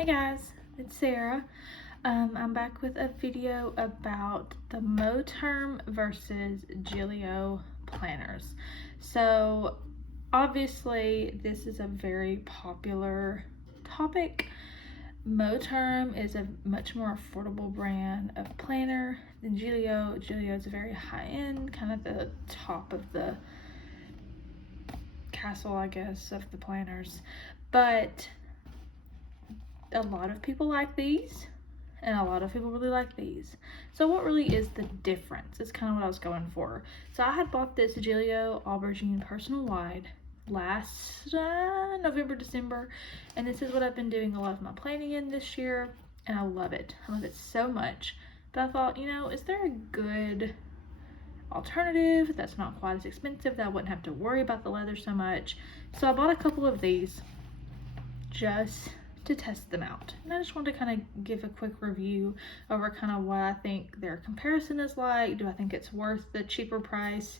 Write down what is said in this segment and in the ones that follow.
Hey guys, it's Sarah. I'm back with a video about the Moterm versus Gillio planners. So obviously this is a very popular topic. Moterm is a much more affordable brand of planner than Gillio. Gillio is a very high-end, kind of the top of the castle, I guess, of the planners. But a lot of people like these and a lot of people really like these. So what really is the difference? It's kind of what I was going for. So I had bought this Gillio Aubergine Personal Wide last November, December, and this is what I've been doing a lot of my planning in this year, and I love it. I love it so much. But I thought, you know, is there a good alternative that's not quite as expensive that I wouldn't have to worry about the leather so much? So I bought a couple of these just to test them out, and I just wanted to kind of give a quick review over kind of what I think their comparison is like. Do I think it's worth the cheaper price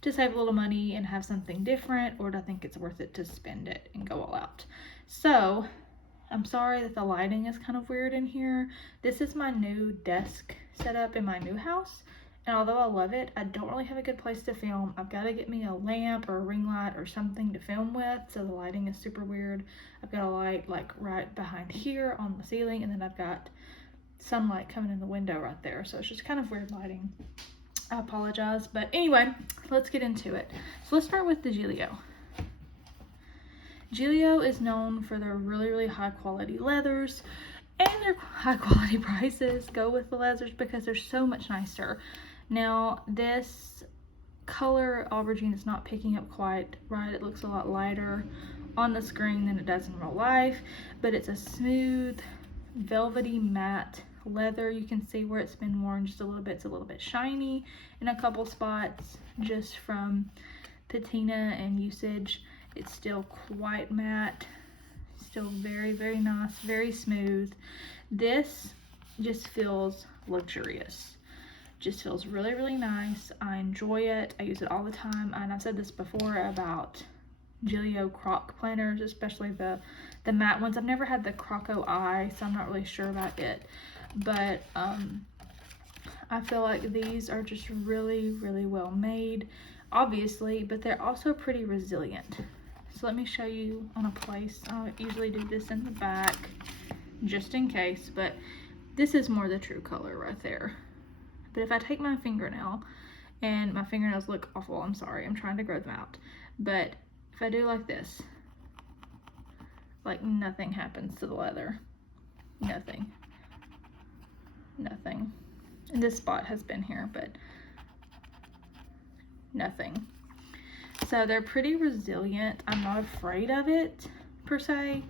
to save a little money and have something different, or do I think it's worth it to spend it and go all out? So I'm sorry that the lighting is kind of weird in here. This is my new desk setup in my new house, and although I love it, I don't really have a good place to film. I've got to get me a lamp or a ring light or something to film with, so the lighting is super weird. I've got a light like right behind here on the ceiling, and then I've got sunlight coming in the window right there, so it's just kind of weird lighting. I apologize, but anyway, let's get into it. So let's start with the Gillio. Gillio is known for their really high quality leathers, and their high quality prices go with the leathers because they're so much nicer. Now this color aubergine is not picking up quite right. It looks a lot lighter on the screen than it does in real life, but it's a smooth velvety matte leather. You can see where it's been worn just a little bit. It's a little bit shiny in a couple spots just from patina and usage. It's still quite matte, still very nice, very smooth. This just feels luxurious. Just feels really nice. I enjoy it. I use it all the time, and I've said this before about Gillio croc planners, especially the matte ones. I've never had the croco eye, so I'm not really sure about it, but I feel like these are just really well made, obviously, but they're also pretty resilient. So let me show you on a place. I usually do this in the back just in case, but this is more the true color right there. But if I take my fingernail, and my fingernails look awful, I'm sorry, I'm trying to grow them out, but if I do like this, like nothing happens to the leather. Nothing. And this spot has been here, but nothing. So they're pretty resilient. I'm not afraid of it per se,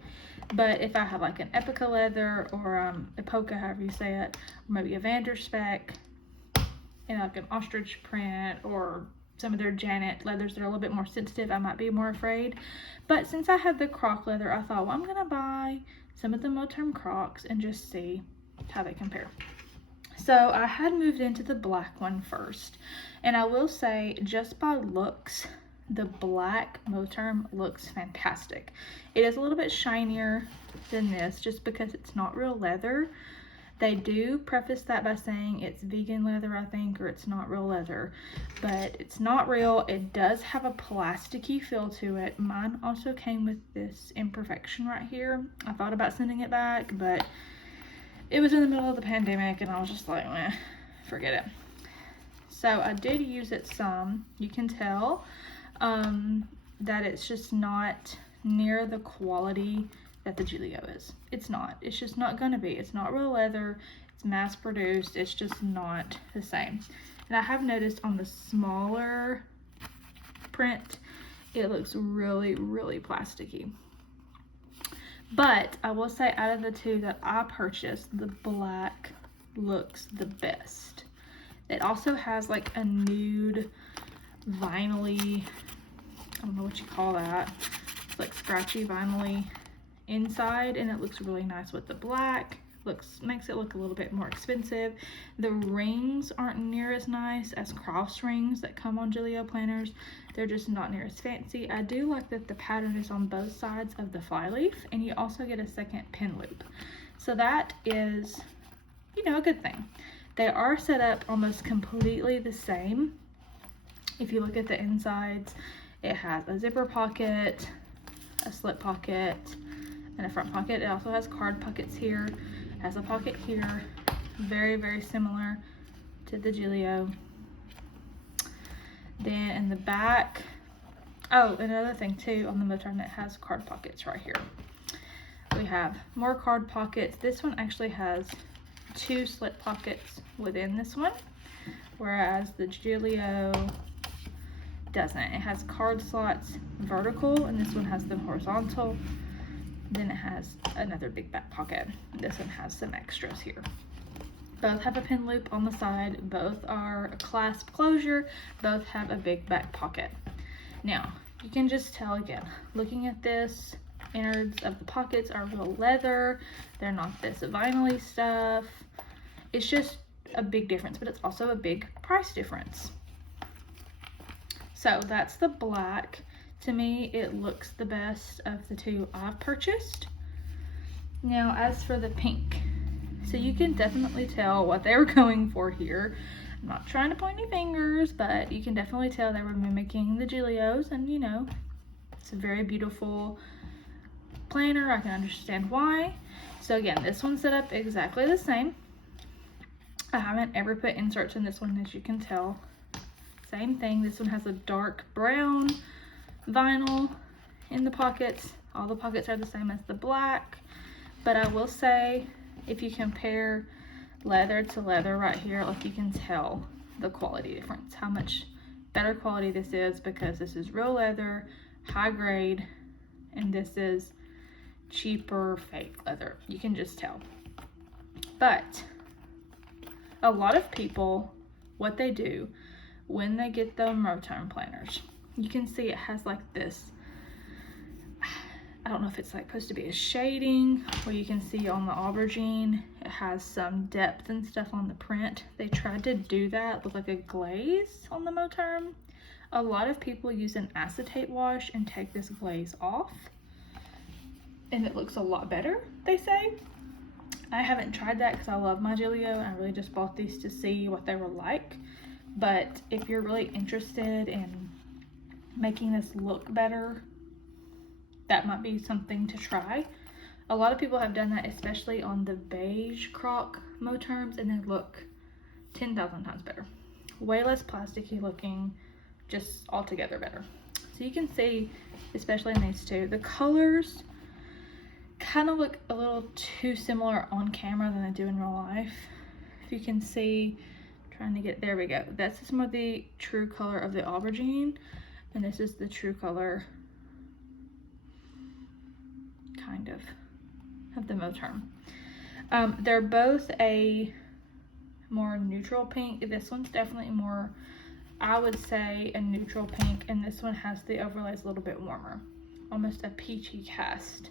but if I have like an Epica leather or Epoca, however you say it, or maybe a Vanderspec and like an ostrich print or some of their Janet leathers that are a little bit more sensitive, I might be more afraid. But since I had the croc leather, I thought, well, I'm gonna buy some of the Moterm crocs and just see how they compare. So I had moved into the black one first, and I will say, just by looks, the black Moterm looks fantastic. It is a little bit shinier than this just because it's not real leather. They do preface that by saying it's vegan leather, I think, or it's not real leather, but it's not real. It does have a plasticky feel to it. Mine also came with this imperfection right here. I thought about sending it back, but it was in the middle of the pandemic and I was just like, meh, forget it. So I did use it some. You can tell that it's just not near the quality that the Gillio is. It's not. It's just not gonna be. It's not real leather. It's mass produced. It's just not the same. And I have noticed on the smaller print, it looks really plasticky. But I will say, out of the two that I purchased, the black looks the best. It also has like a nude vinyl-y, I don't know what you call that. It's like scratchy vinyl-y inside, and it looks really nice with the black. makes it look a little bit more expensive. The rings aren't near as nice as cross rings that come on Gillio planners. They're just not near as fancy. I do like that the pattern is on both sides of the flyleaf, and you also get a second pin loop. So that is, you know, a good thing. They are set up almost completely the same. If you look at the insides, it has a zipper pocket, a slip pocket, and a front pocket. It also has card pockets here, has a pocket here, very, very similar to the Gillio. Then in the back, oh, another thing too on the Moterm, it has card pockets right here. We have more card pockets. This one actually has 2 slip pockets within this one, whereas the Gillio doesn't. It has card slots vertical, and this one has them horizontal. Then it has another big back pocket. This one has some extras here. Both have a pin loop on the side. Both are a clasp closure. Both have a big back pocket. Now, you can just tell again, looking at this, innards of the pockets are real leather. They're not this vinyl-y stuff. It's just a big difference, but it's also a big price difference. So that's the black. To me, it looks the best of the 2 I've purchased. Now, as for the pink, so you can definitely tell what they were going for here. I'm not trying to point any fingers, but you can definitely tell they were mimicking the Gillios, and you know, it's a very beautiful planner. I can understand why. So again, this one's set up exactly the same. I haven't ever put inserts in this one, as you can tell. Same thing. This one has a dark brown vinyl in the pockets. All the pockets are the same as the black, but I will say, if you compare leather to leather right here, like you can tell the quality difference, how much better quality this is, because this is real leather, high grade, and this is cheaper fake leather. You can just tell. But a lot of people, what they do when they get the Moterm planners, you can see it has like this, I don't know if it's like supposed to be a shading, where you can see on the aubergine, it has some depth and stuff on the print. They tried to do that with like a glaze on the Moterm. A lot of people use an acetate wash and take this glaze off, and it looks a lot better, they say. I haven't tried that because I love my Gillio, and I really just bought these to see what they were like. But if you're really interested in making this look better, that might be something to try. A lot of people have done that, especially on the beige croc Moterms, and they look 10,000 times better. Way less plasticky looking, just altogether better. So you can see, especially in these 2, the colors kind of look a little too similar on camera than they do in real life. If you can see, trying to get, there we go. That's some of the true color of the aubergine, and this is the true color kind of the Moterm. They're both a more neutral pink. This one's definitely more, I would say, a neutral pink, and this one has the overlays a little bit warmer, almost a peachy cast.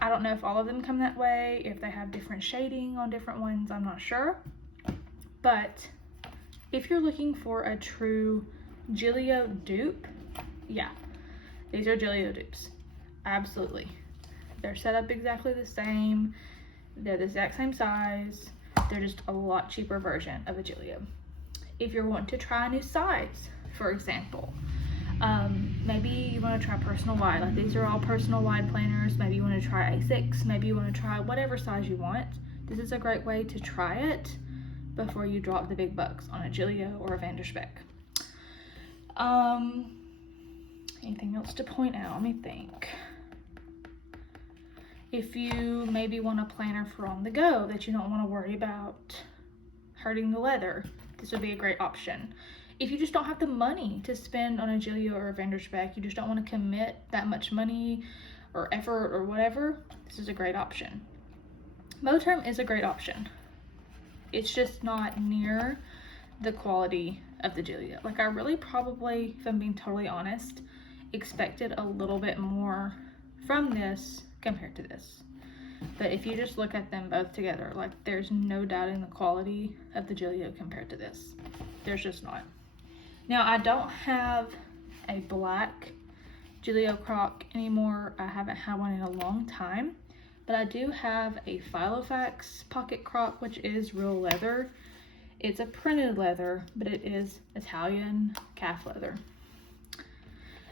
I don't know if all of them come that way, if they have different shading on different ones, I'm not sure. But if you're looking for a true Gillio dupe, yeah, these are Gillio dupes. Absolutely. They're set up exactly the same. They're the exact same size. They're just a lot cheaper version of a Gillio. If you're wanting to try a new size, for example, maybe you want to try personal wide, like these are all personal wide planners. Maybe you want to try A6, maybe you want to try whatever size you want. This is a great way to try it before you drop the big bucks on a Gillio or a Vanderspec. Anything else to point out? Let me think. If you maybe want a planner for on the go that you don't want to worry about hurting the leather, this would be a great option. If you just don't have the money to spend on a Gillio or a Vanderspec, you just don't want to commit that much money or effort or whatever, this is a great option. Moterm is a great option. It's just not near the quality of the Gillio. Like, I really probably, if I'm being totally honest, expected a little bit more from this compared to this. But if you just look at them both together, like there's no doubting the quality of the Gillio compared to this. There's just not. Now I don't have a black Gillio croc anymore. I haven't had one in a long time, but I do have a Filofax pocket croc, which is real leather. It's a printed leather, but it is Italian calf leather.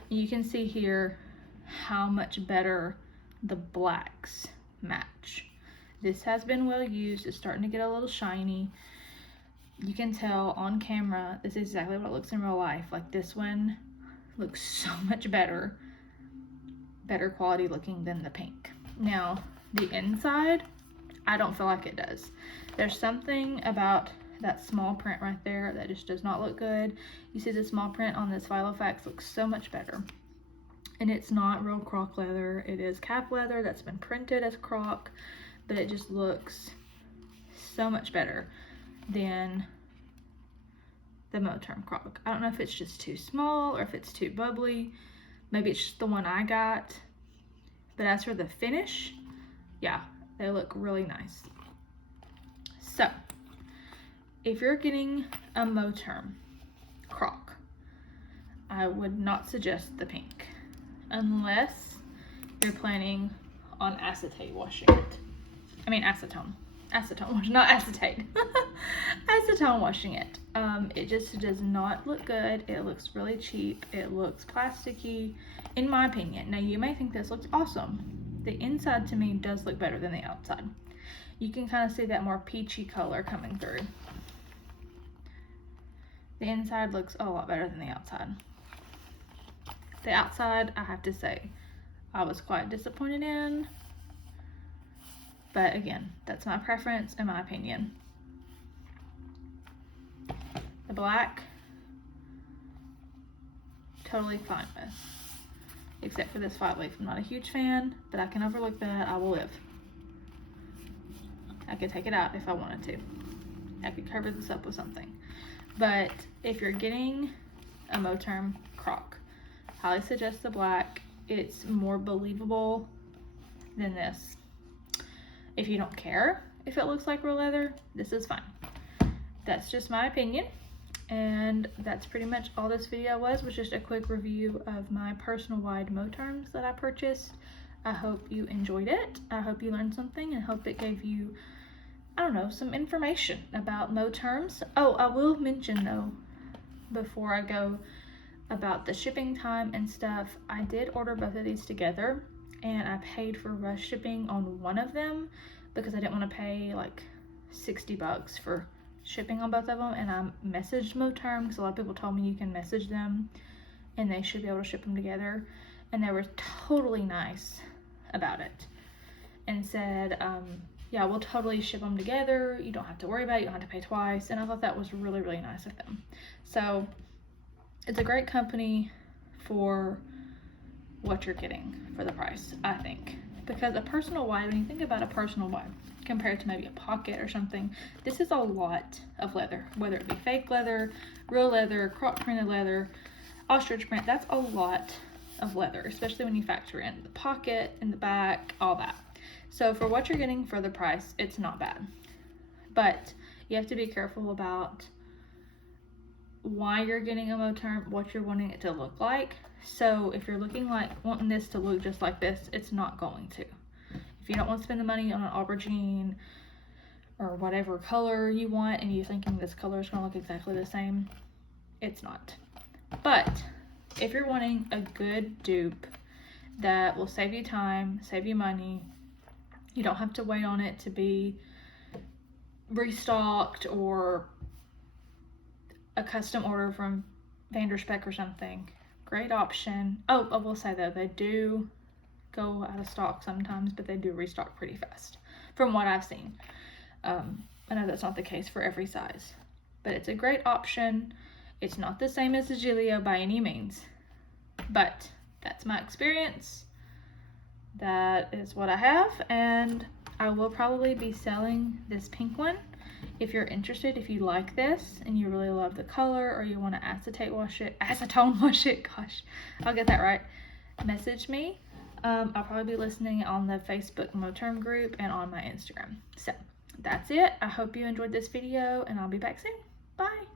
You can see here how much better the blacks match. This has been well used. It's starting to get a little shiny. You can tell on camera, this is exactly what it looks in real life. Like this one looks so much better quality looking than the pink. Now, the inside, I don't feel like it does. There's something about that small print right there that just does not look good. You see the small print on this Filofax looks so much better. And it's not real croc leather. It is calf leather that's been printed as croc, but it just looks so much better than the Moterm croc. I don't know if it's just too small or if it's too bubbly. Maybe it's just the one I got. But as for the finish, yeah, they look really nice. So, if you're getting a Moterm croc, I would not suggest the pink unless you're planning on acetate washing it. I mean acetone wash, not acetate. Acetone washing it. It just does not look good. It looks really cheap. It looks plasticky, in my opinion. Now you may think this looks awesome. The inside to me does look better than the outside. You can kind of see that more peachy color coming through. The inside looks a lot better than the outside. The outside, I have to say, I was quite disappointed in. But again, that's my preference and my opinion. The black, totally fine with. Except for this 5-leaf. I'm not a huge fan, but I can overlook that. I will live. I could take it out if I wanted to. I could cover this up with something. But if you're getting a Moterm croc, highly suggest the black. It's more believable than this. If you don't care if it looks like real leather, this is fine. That's just my opinion. And that's pretty much all this video was just a quick review of my personal wide Moterms that I purchased. I hope you enjoyed it. I hope you learned something and hope it gave you, I don't know, some information about Moterms. Oh, I will mention though, before I go, about the shipping time and stuff. I did order both of these together and I paid for rush shipping on one of them because I didn't want to pay like 60 bucks for shipping on both of them. And I messaged Moterm because a lot of people told me you can message them and they should be able to ship them together, and they were totally nice about it and said, yeah, we'll totally ship them together. You don't have to worry about it. You don't have to pay twice. And I thought that was really, really nice of them. So it's a great company for what you're getting for the price, I think. Because a personal wide, when you think about a personal wide compared to maybe a pocket or something, this is a lot of leather. Whether it be fake leather, real leather, croc printed leather, ostrich print, that's a lot of leather, especially when you factor in the pocket and the back, all that. So for what you're getting for the price, it's not bad. But you have to be careful about why you're getting a Moterm, what you're wanting it to look like. So if you're wanting this to look just like this, it's not going to. If you don't want to spend the money on an aubergine or whatever color you want and you're thinking this color is going to look exactly the same, it's not. But if you're wanting a good dupe that will save you time, save you money, you don't have to wait on it to be restocked or a custom order from Vanderspeck or something, great option. Oh, I will say though, they do go out of stock sometimes, but they do restock pretty fast from what I've seen. I know that's not the case for every size, but it's a great option. It's not the same as the Gillio by any means, but that's my experience. That is what I have, and I will probably be selling this pink one. If you're interested, if you like this and you really love the color, or you want to acetone wash it, gosh, I'll get that right, message me. I'll probably be listening on the Facebook Moterm group and on my Instagram. So that's it. I hope you enjoyed this video, and I'll be back soon. Bye.